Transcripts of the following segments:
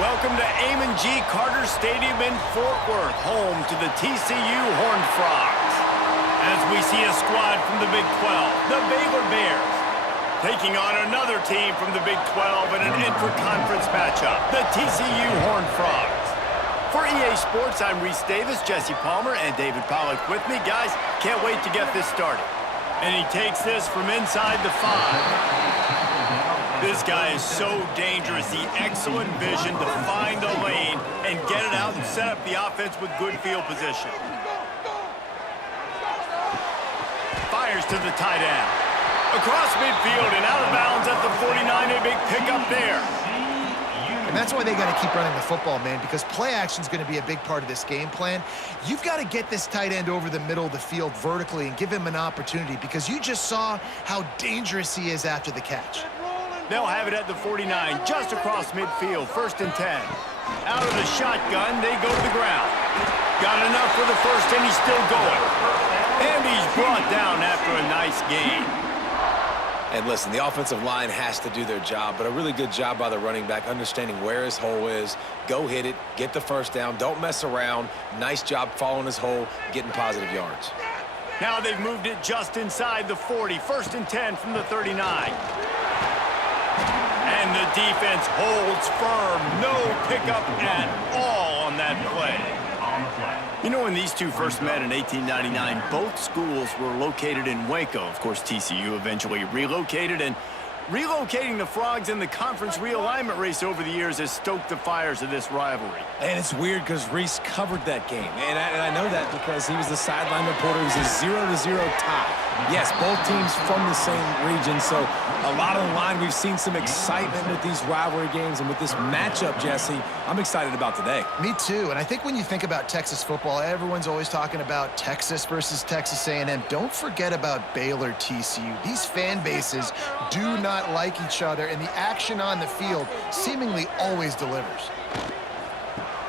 Welcome to Amon G. Carter Stadium in Fort Worth, home to the TCU Horned Frogs. As we see a squad from the Big 12, the Baylor Bears, taking on another team from the Big 12 in an intra-conference matchup, the TCU Horned Frogs. For EA Sports, I'm Reese Davis, Jesse Palmer, and David Pollack with me. Guys, can't wait to get this started. And he takes this from inside the 5. This guy is so dangerous. The excellent vision to find the lane and get it out and set up the offense with good field position. Fires to the tight end. Across midfield and out of bounds at the 49. A big pickup there. And that's why they got to keep running the football, man, because play action is going to be a big part of this game plan. You've got to get this tight end over the middle of the field vertically and give him an opportunity, because you just saw how dangerous he is after the catch. They'll have it at the 49, just across midfield, 1st and 10. Out of the shotgun, they go to the ground. Got enough for the first, and he's still going. And he's brought down after a nice gain. And listen, the offensive line has to do their job, but a really good job by the running back, understanding where his hole is. Go hit it, get the first down, don't mess around. Nice job following his hole, getting positive yards. Now they've moved it just inside the 40, 1st and 10 from the 39. And the defense holds firm. No pickup at all on that play. You know, when these two first met in 1899, both schools were located in Waco. Of course, TCU eventually relocated, and relocating the Frogs in the conference realignment race over the years has stoked the fires of this rivalry. And it's weird because Reese covered that game. And I know that because he was the sideline reporter. It was a 0-0 tie. Yes, both teams from the same region, so a lot of the line, we've seen some excitement with these rivalry games, and with this matchup, Jesse, I'm excited about today. Me too, and I think when you think about Texas football, everyone's always talking about Texas versus Texas A&M. Don't forget about Baylor TCU. These fan bases do not like each other, and the action on the field seemingly always delivers.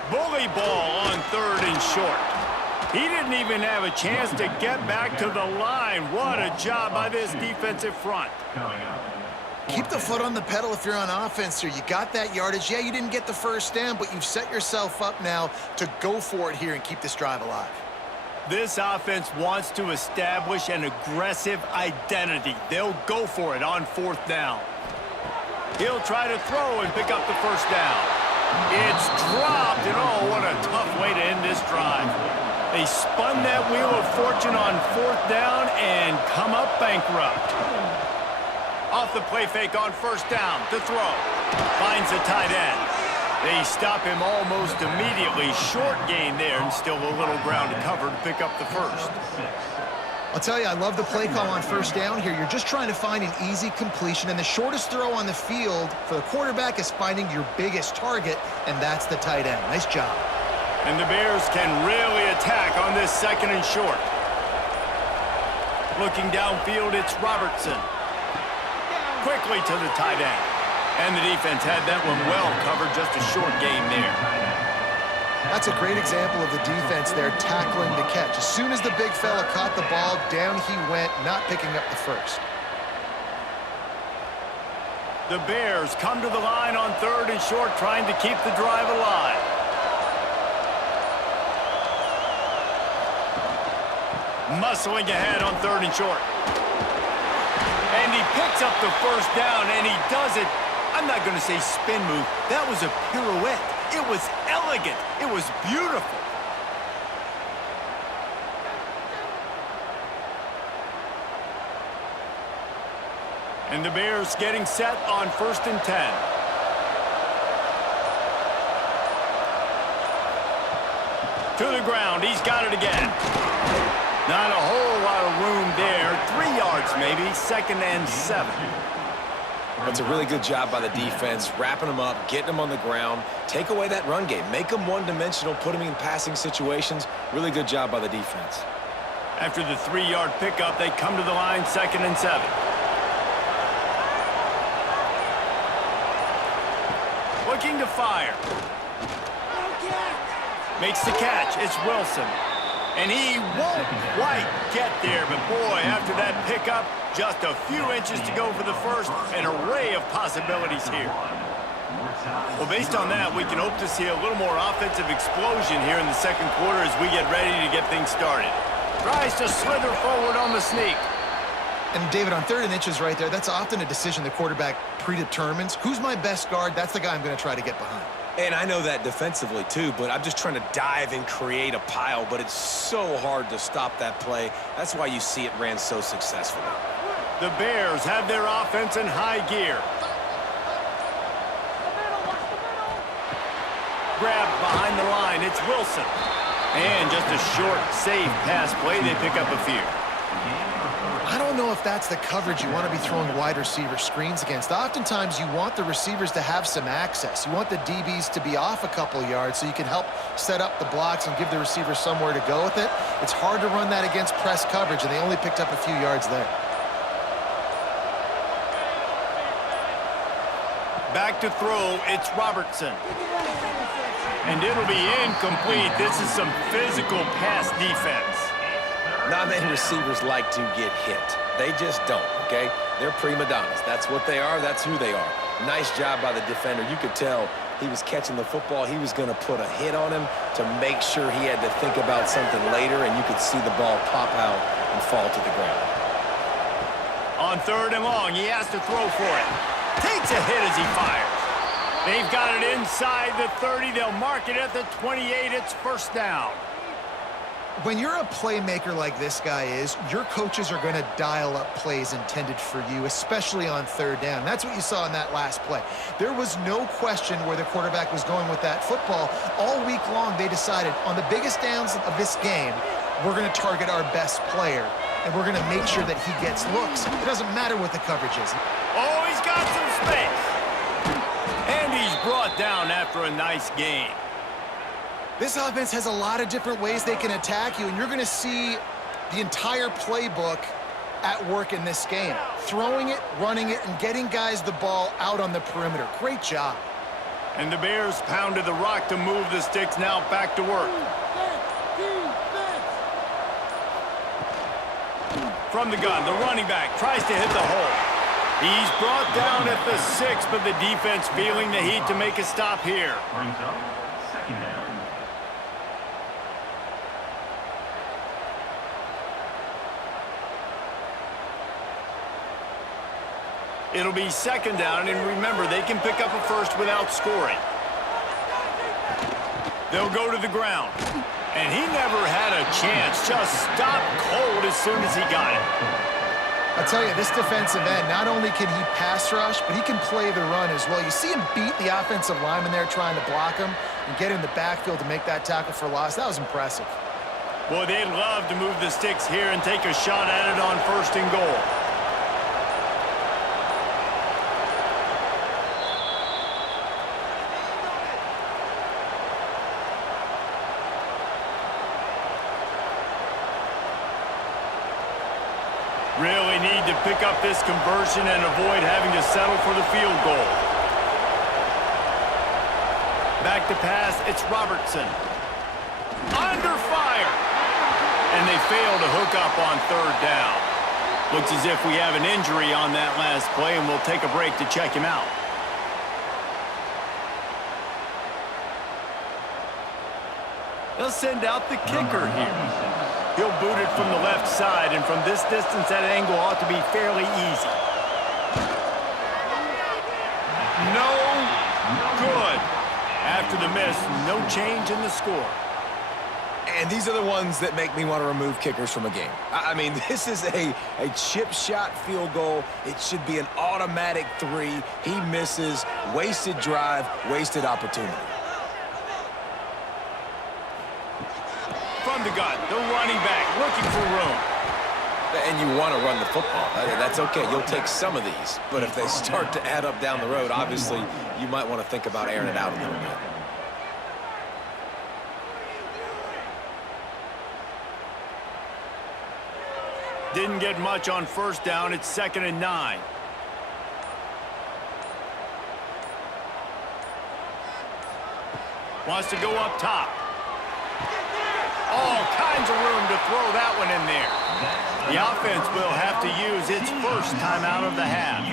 Bully ball on 3rd and short. He didn't even have a chance to get back to the line. What a job by this defensive front. Keep the foot on the pedal if you're on offense here. You got that yardage. Yeah, you didn't get the first down, but you've set yourself up now to go for it here and keep this drive alive. This offense wants to establish an aggressive identity. They'll go for it on 4th down. He'll try to throw and pick up the first down. It's dropped, and oh, what a tough way to end this drive. They spun that wheel of fortune on 4th down and come up bankrupt. Off the play fake on 1st down to throw. Finds the tight end. They stop him almost immediately. Short gain there, and still a little ground to cover to pick up the first. I'll tell you, I love the play call on 1st down here. You're just trying to find an easy completion, and the shortest throw on the field for the quarterback is finding your biggest target, and that's the tight end. Nice job. And the Bears can really attack on this 2nd and short. Looking downfield, it's Robertson. Quickly to the tight end. And the defense had that one well covered, just a short gain there. That's a great example of the defense there tackling the catch. As soon as the big fella caught the ball, down he went, not picking up the first. The Bears come to the line on 3rd and short, trying to keep the drive alive. Muscling ahead on 3rd and short. And he picks up the first down, and he does it. I'm not going to say spin move. That was a pirouette. It was elegant. It was beautiful. And the Bears getting set on 1st and 10. To the ground. He's got it again. Not a whole lot of room there. 3 yards maybe. 2nd and 7. That's a really good job by the defense, wrapping them up, getting them on the ground. Take away that run game. Make them one-dimensional, put them in passing situations. Really good job by the defense. After the 3-yard pickup, they come to the line 2nd and 7. Looking to fire. Makes the catch. It's Wilson. And he won't quite get there, but boy, after that pickup, just a few inches to go for the first. An array of possibilities here. Well, based on that, we can hope to see a little more offensive explosion here in the second quarter as we get ready to get things started. Tries to slither forward on the sneak. And David, on 3rd and inches right there, that's often a decision the quarterback predetermines. Who's my best guard? That's the guy I'm going to try to get behind. And I know that defensively, too, but I'm just trying to dive and create a pile, but it's so hard to stop that play. That's why you see it ran so successfully. The Bears have their offense in high gear. Grab behind the line, it's Wilson. And just a short, safe pass play, they pick up a few. I don't know if that's the coverage you want to be throwing wide receiver screens against. Oftentimes, you want the receivers to have some access. You want the DBs to be off a couple yards so you can help set up the blocks and give the receiver somewhere to go with it. It's hard to run that against press coverage, and they only picked up a few yards there. Back to throw, it's Robertson. And it'll be incomplete. This is some physical pass defense. Not many receivers like to get hit. They just don't, okay? They're prima donnas. That's what they are. That's who they are. Nice job by the defender. You could tell he was catching the football. He was going to put a hit on him to make sure he had to think about something later, and you could see the ball pop out and fall to the ground. On 3rd and long, he has to throw for it. Takes a hit as he fires. They've got it inside the 30. They'll mark it at the 28. It's first down. When you're a playmaker like this guy is, your coaches are going to dial up plays intended for you, especially on 3rd down. That's what you saw in that last play. There was no question where the quarterback was going with that football. All week long, they decided on the biggest downs of this game, we're going to target our best player, and we're going to make sure that he gets looks. It doesn't matter what the coverage is. Oh, he's got some space. And he's brought down after a nice gain. This offense has a lot of different ways they can attack you, and you're going to see the entire playbook at work in this game. Throwing it, running it, and getting guys the ball out on the perimeter. Great job. And the Bears pounded the rock to move the sticks, now back to work. From the gun, the running back tries to hit the hole. He's brought down at the 6, but the defense feeling the heat to make a stop here. Second down. It'll be 2nd down, and remember, they can pick up a first without scoring. They'll go to the ground. And he never had a chance. Just stopped cold as soon as he got it. I tell you, this defensive end, not only can he pass rush, but he can play the run as well. You see him beat the offensive lineman there trying to block him and get in the backfield to make that tackle for loss. That was impressive. Boy, they'd love to move the sticks here and take a shot at it on 1st and goal. Really need to pick up this conversion and avoid having to settle for the field goal. Back to pass, it's Robertson. Under fire! And they fail to hook up on 3rd down. Looks as if we have an injury on that last play, and we'll take a break to check him out. They'll send out the kicker here. He'll boot it from the left side, and from this distance, that angle ought to be fairly easy. No good. After the miss, no change in the score. And these are the ones that make me want to remove kickers from a game. I mean, this is a chip shot field goal. It should be an automatic 3. He misses, wasted drive, wasted opportunity. From the gun, the running back looking for room. And you want to run the football. That's okay. You'll take some of these. But if they start to add up down the road, obviously, you might want to think about airing it out a little bit. Didn't get much on 1st down. It's 2nd and 9. Wants to go up top. All kinds of room to throw that one in there. The offense will have to use its first timeout of the half.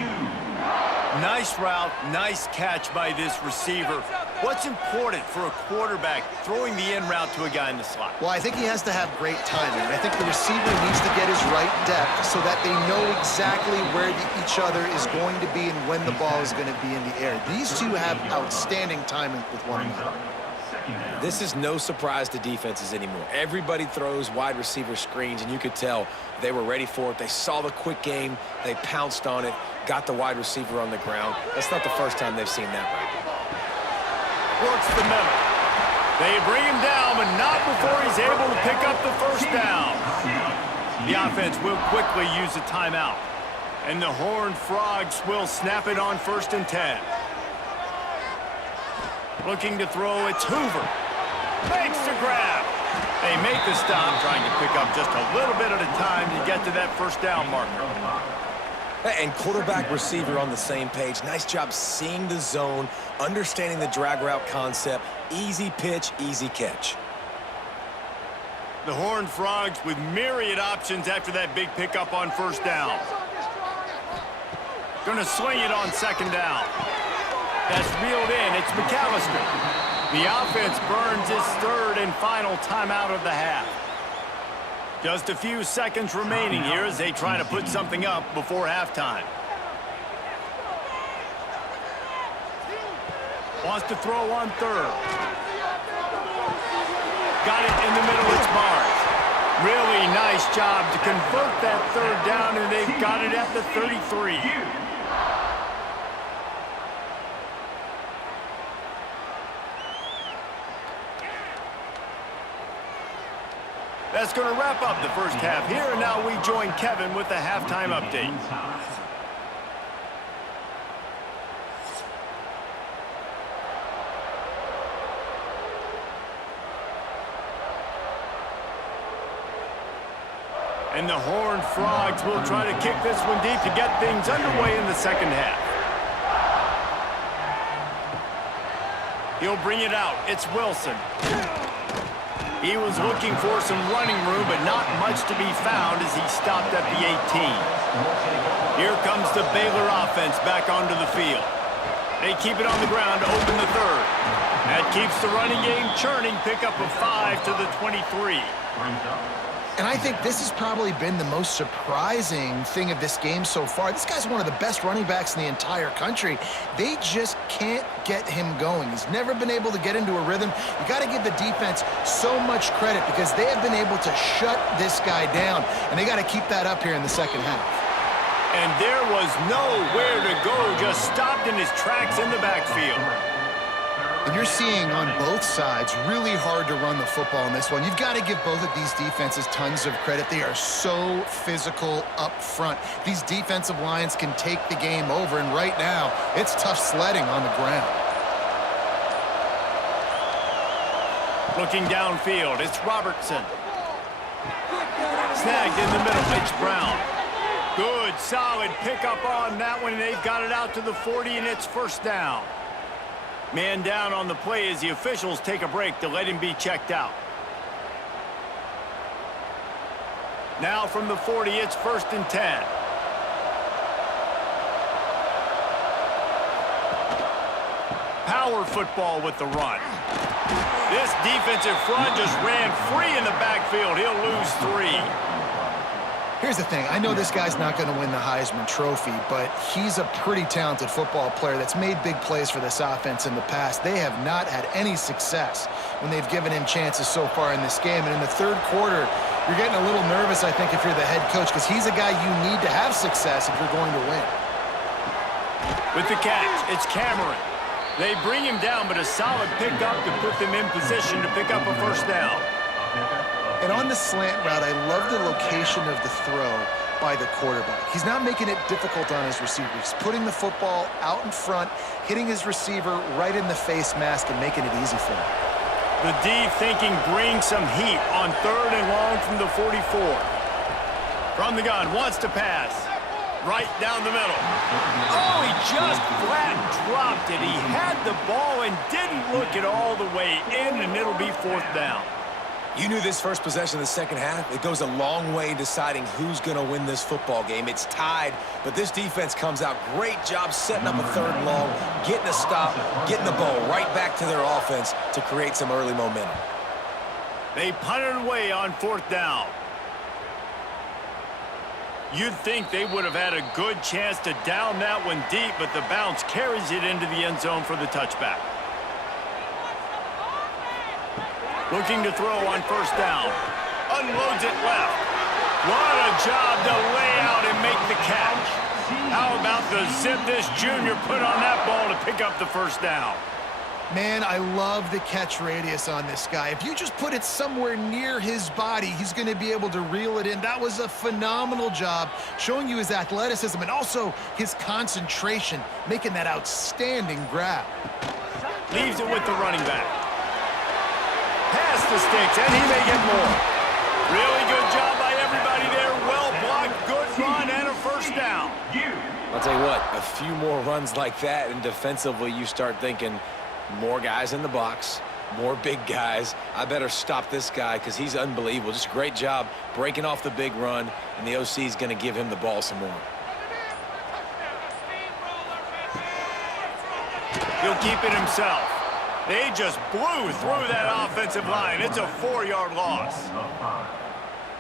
Nice route, nice catch by this receiver. What's important for a quarterback throwing the in route to a guy in the slot? Well, I think he has to have great timing. I think the receiver needs to get his right depth so that they know exactly where each other is going to be and when the ball is going to be in the air. These two have outstanding timing with one another. This is no surprise to defenses anymore. Everybody throws wide receiver screens, and you could tell they were ready for it. They saw the quick game. They pounced on it, got the wide receiver on the ground. That's not the first time they've seen that route. Works the middle. They bring him down, but not before he's able to pick up the first down. The offense will quickly use a timeout. And the Horned Frogs will snap it on 1st and 10. Looking to throw, it's Hoover. Makes the grab. They make the stop, trying to pick up just a little bit at a time to get to that first down marker. And quarterback receiver on the same page. Nice job seeing the zone, understanding the drag route concept. Easy pitch, easy catch. The Horned Frogs with myriad options after that big pickup on 1st down. Gonna swing it on 2nd down. That's reeled in. It's McAllister. The offense burns its 3rd and final timeout of the half. Just a few seconds remaining here as they try to put something up before halftime. Wants to throw on 3rd. Got it in the middle. It's Barnes. Really nice job to convert that 3rd down, and they've got it at the 33. That's going to wrap up the first half here, and now we join Kevin with the halftime update. And the Horned Frogs will try to kick this one deep to get things underway in the second half. He'll bring it out. It's Wilson. He was looking for some running room, but not much to be found as he stopped at the 18. Here comes the Baylor offense back onto the field. They keep it on the ground to open the 3rd. That keeps the running game churning. Pick up a 5 to the 23. And I think this has probably been the most surprising thing of this game so far. This guy's one of the best running backs in the entire country. They just can't get him going. He's never been able to get into a rhythm. You got to give the defense so much credit because they have been able to shut this guy down, and they got to keep that up here in the second half. And there was nowhere to go, just stopped in his tracks in the backfield. And you're seeing on both sides really hard to run the football in this one. You've got to give both of these defenses tons of credit. They are so physical up front. These defensive lines can take the game over, and right now, it's tough sledding on the ground. Looking downfield, it's Robertson. Snagged in the middle, it's Brown. Good, solid pickup on that one, and they've got it out to the 40, and it's 1st down. Man down on the play as the officials take a break to let him be checked out. Now from the 40, it's 1st and 10. Power football with the run. This defensive front just ran free in the backfield. He'll lose 3. Here's the thing. I know this guy's not going to win the Heisman Trophy, but he's a pretty talented football player that's made big plays for this offense in the past. They have not had any success when they've given him chances so far in this game. And in the 3rd quarter, you're getting a little nervous, I think, if you're the head coach, because he's a guy you need to have success if you're going to win. With the catch, it's Cameron. They bring him down, but a solid pickup to put them in position to pick up a 1st down. And on the slant route, I love the location of the throw by the quarterback. He's not making it difficult on his receiver. He's putting the football out in front, hitting his receiver right in the face mask and making it easy for him. The D thinking brings some heat on 3rd and long from the 44. From the gun, wants to pass. Right down the middle. Oh, he just flat dropped it. He had the ball and didn't look it all the way in, and it'll be 4th down. You knew this first possession of the second half. It goes a long way in deciding who's going to win this football game. It's tied, but this defense comes out. Great job setting up a third and long, getting a stop, getting the ball right back to their offense to create some early momentum. They punted away on fourth down. You'd think they would have had a good chance to down that one deep, but the bounce carries it into the end zone for the touchback. Looking to throw on first down. Unloads it left. What a job to lay out and make the catch. How about the zip this junior put on that ball to pick up the first down? Man, I love the catch radius on this guy. If you just put it somewhere near his body, he's going to be able to reel it in. That was a phenomenal job, showing you his athleticism and also his concentration, making that outstanding grab. Leaves it with the running back. Pass the sticks, and he may get more. Really good job by everybody there. Well blocked, good run, and a first down. I'll tell you what, a few more runs like that, and defensively you start thinking more guys in the box, more big guys. I better stop this guy because he's unbelievable. Just a great job breaking off the big run, and the OC is going to give him the ball some more. He'll keep it himself. They just blew through that offensive line. It's a 4-yard loss.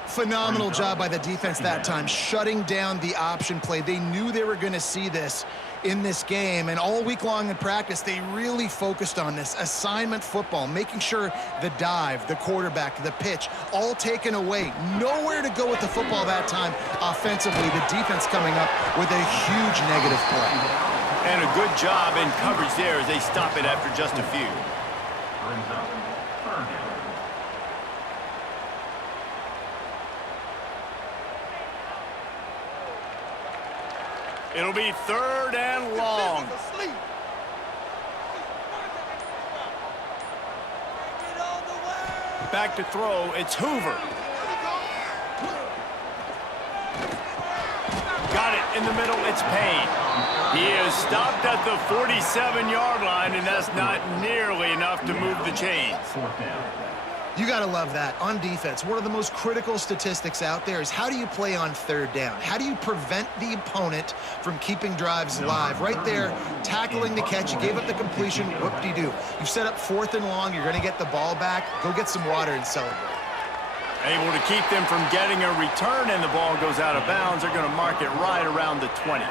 Phenomenal job by the defense that time, shutting down the option play. They knew they were going to see this in this game, and all week long in practice, they really focused on this assignment football, making sure the dive, the quarterback, the pitch, all taken away. Nowhere to go with the football that time offensively. The defense coming up with a huge negative play. And a good job in coverage there as they stop it after just a few. It'll be third and long. Back to throw, it's Hoover. Got it in the middle, it's Payne. He is stopped at the 47-yard line, and that's not nearly enough to move the chains. You got to love that. On defense, one of the most critical statistics out there is how do you play on third down? How do you prevent the opponent from keeping drives alive? Right there, tackling the catch. You gave up the completion. Whoop-de-doo. You've set up fourth and long. You're going to get the ball back. Go get some water and celebrate. Able to keep them from getting a return, and the ball goes out of bounds. They're going to mark it right around the 20.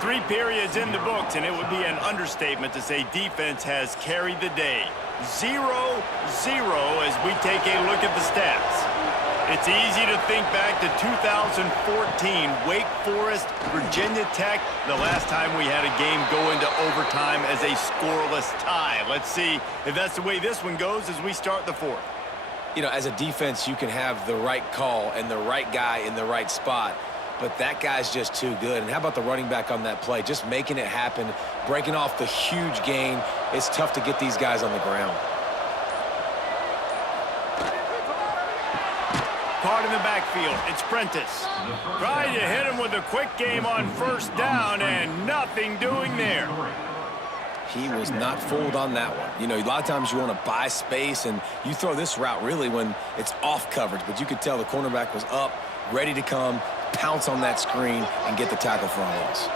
3 periods in the books, and it would be an understatement to say defense has carried the day. 0-0 as we take a look at the stats. It's easy to think back to 2014, Wake Forest, Virginia Tech, the last time we had a game go into overtime as a scoreless tie. Let's see if that's the way this one goes as we start the fourth. You know, as a defense, you can have the right call and the right guy in the right spot, but that guy's just too good. And how about the running back on that play? Just making it happen, breaking off the huge gain. It's tough to get these guys on the ground. Caught in the backfield, it's Prentice. Trying to hit him with a quick game on first down, and nothing doing there. He was not fooled on that one. You know, a lot of times you want to buy space, and you throw this route really when it's off coverage, but you could tell the cornerback was up, ready to come, pounce on that screen, and get the tackle for a loss.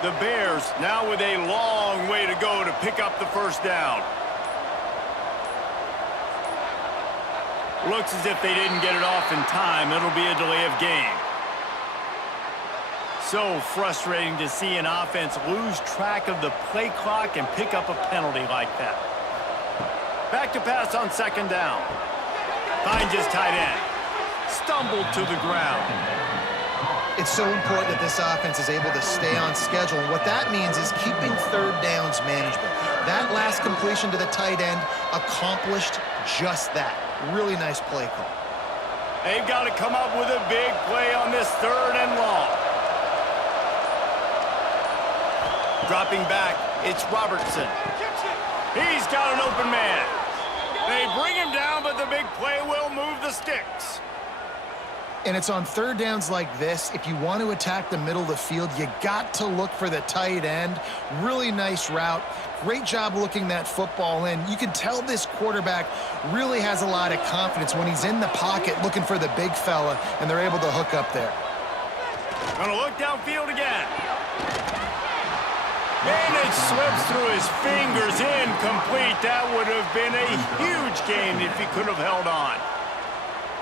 The Bears now with a long way to go to pick up the first down. Looks as if they didn't get it off in time. It'll be a delay of game. So frustrating to see an offense lose track of the play clock and pick up a penalty like that. Back to pass on second down. Finds his tight end. Stumbled to the ground. It's so important that this offense is able to stay on schedule. And what that means is keeping third downs manageable. That last completion to the tight end accomplished just that. Really nice play call. They've got to come up with a big play on this third and long. Dropping back, it's Robertson. He's got an open man. They bring him down, but the big play will move the sticks. And it's on third downs like this. If you want to attack the middle of the field, you got to look for the tight end. Really nice route. Great job looking that football in. You can tell this quarterback really has a lot of confidence when he's in the pocket looking for the big fella, and they're able to hook up there. Gonna look downfield again. And it slips through his fingers, incomplete. That would have been a huge gain if he could have held on.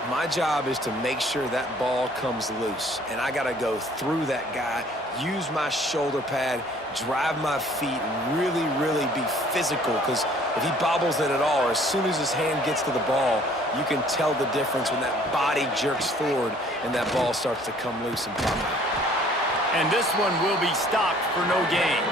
My job is to make sure that ball comes loose, and I got to go through that guy, use my shoulder pad, drive my feet, really, really be physical, because if he bobbles it at all, or as soon as his hand gets to the ball, you can tell the difference when that body jerks forward and that ball starts to come loose and pop out. And this one will be stopped for no gain.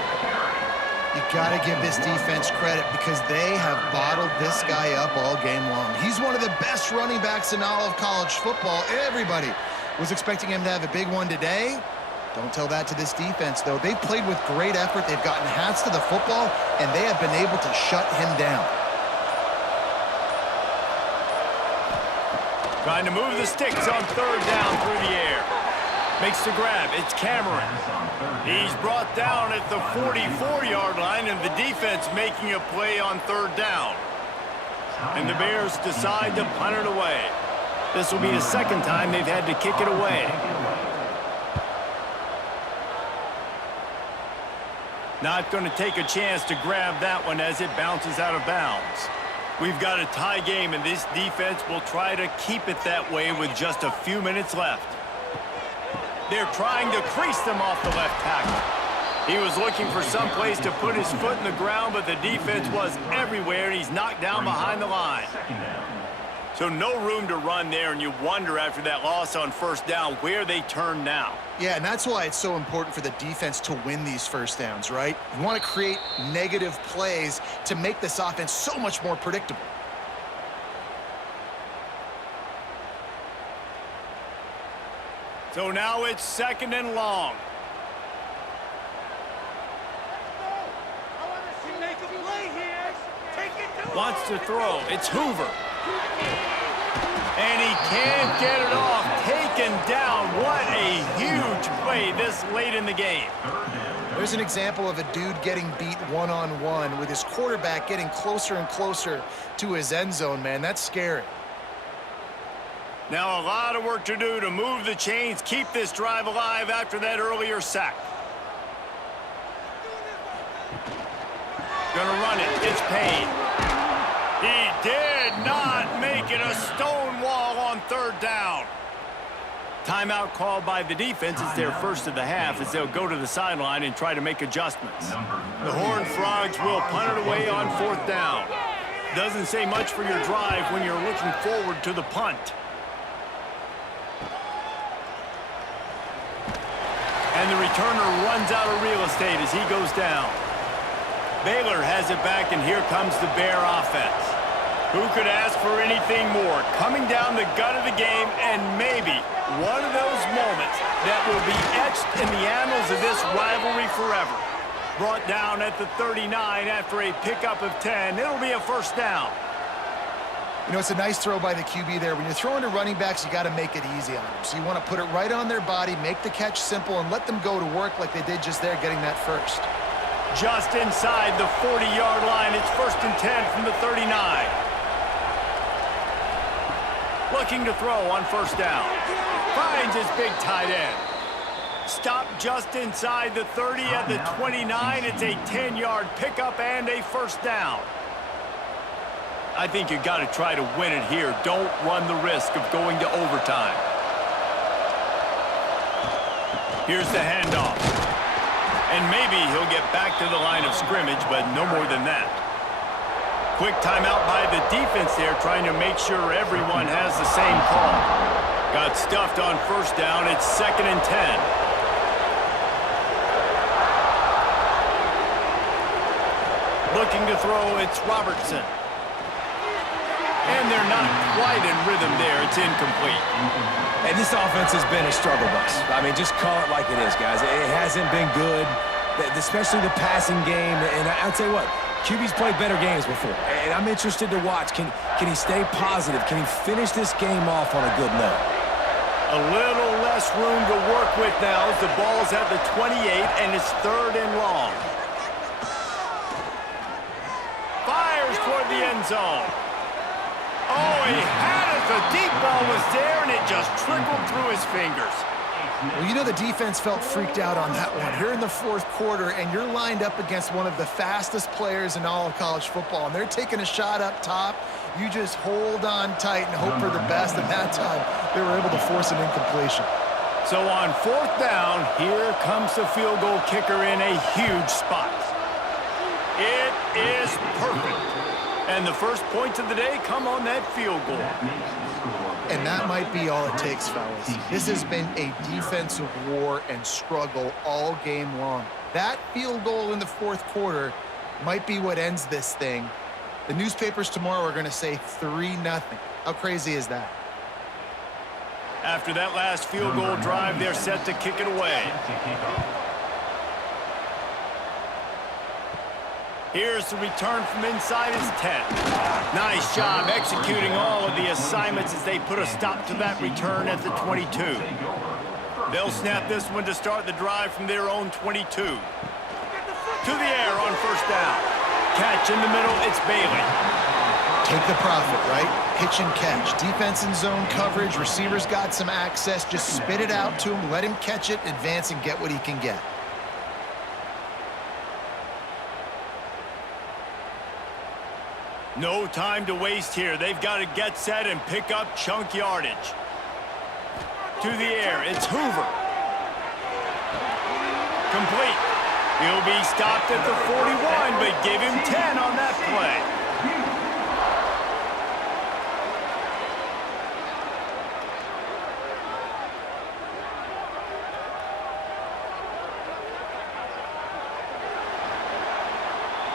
You got to give this defense credit because they have bottled this guy up all game long. He's one of the best running backs in all of college football. Everybody was expecting him to have a big one today. Don't tell that to this defense, though. They've played with great effort. They've gotten hats to the football, and they have been able to shut him down. Trying to move the sticks on third down through the air. Makes the grab. It's Cameron. He's brought down at the 44-yard line, and the defense making a play on third down. And the Bears decide to punt it away. This will be the second time they've had to kick it away. Not going to take a chance to grab that one as it bounces out of bounds. We've got a tie game, and this defense will try to keep it that way with just a few minutes left. They're trying to crease them off the left tackle. He was looking for some place to put his foot in the ground, but the defense was everywhere, and he's knocked down behind the line. So no room to run there, and you wonder after that loss on first down where they turn now. Yeah, and that's why it's so important for the defense to win these first downs, right? You want to create negative plays to make this offense so much more predictable. So now it's second and long. Wants to throw. It's Hoover. And he can't get it off. Taken down. What a huge play this late in the game. There's an example of a dude getting beat one-on-one with his quarterback getting closer and closer to his end zone, man. That's scary. Now a lot of work to do to move the chains, keep this drive alive after that earlier sack. Gonna run it. It's Payne. He did not make it. A stone wall on third down. Timeout called by the defense. It's their first of the half as they'll go to the sideline and try to make adjustments. The Horned Frogs will punt it away on fourth down. Doesn't say much for your drive when you're looking forward to the punt. And the returner runs out of real estate as he goes down. Baylor has it back, and here comes the Bear offense. Who could ask for anything more? Coming down the gut of the game, and maybe one of those moments that will be etched in the annals of this rivalry forever. Brought down at the 39 after a pickup of 10. It'll be a first down. You know, it's a nice throw by the QB there. When you're throwing to running backs, you got to make it easy on them. So you want to put it right on their body, make the catch simple, and let them go to work like they did just there, getting that first. Just inside the 40-yard line. It's first and 10 from the 39. Looking to throw on first down. Finds his big tight end. Stopped just inside the 30 at the 29. It's a 10-yard pickup and a first down. I think you got to try to win it here. Don't run the risk of going to overtime. Here's the handoff. And maybe he'll get back to the line of scrimmage, but no more than that. Quick timeout by the defense there, trying to make sure everyone has the same call. Got stuffed on first down. It's second and 10. Looking to throw, it's Robertson. And they're not quite in rhythm there. It's incomplete. And this offense has been a struggle bus. I mean, just call it like it is, guys. It hasn't been good, especially the passing game. And I'll tell you what, QB's played better games before. And I'm interested to watch. Can he stay positive? Can he finish this game off on a good note? A little less room to work with now as the ball's at the 28 and it's 3rd and long. Fires toward the end zone. Oh, he had it. The deep ball was there and it just trickled through his fingers. Well, you know the defense felt freaked out on that one. You're in the 4th quarter, and you're lined up against one of the fastest players in all of college football, and they're taking a shot up top. You just hold on tight and hope for the best, and that time they were able to force an incompletion. So on 4th down, here comes the field goal kicker in a huge spot. It is perfect. And the first points of the day come on that field goal. And that might be all it takes, fellas. This has been a defensive war and struggle all game long. That field goal in the 4th quarter might be what ends this thing. The newspapers tomorrow are going to say 3-0. How crazy is that? After that last field goal drive, they're set to kick it away. Here's the return from inside his 10. Nice job executing all of the assignments as they put a stop to that return at the 22. They'll snap this one to start the drive from their own 22. To the air on 1st down. Catch in the middle, it's Baylor. Take the profit, right? Pitch and catch. Defense in zone coverage. Receivers got some access. Just spit it out to him. Let him catch it, advance, and get what he can get. No time to waste here. They've got to get set and pick up chunk yardage. To the air, it's Hoover. Complete. He'll be stopped at the 41, but give him 10 on that play.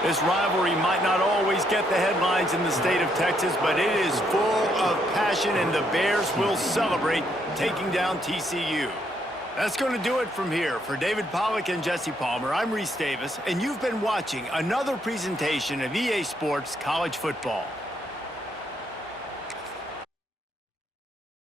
This rivalry might not always get the headlines in the state of Texas, but it is full of passion, and the Bears will celebrate taking down TCU. That's going to do it from here. For David Pollack and Jesse Palmer, I'm Reese Davis, and you've been watching another presentation of EA Sports College Football.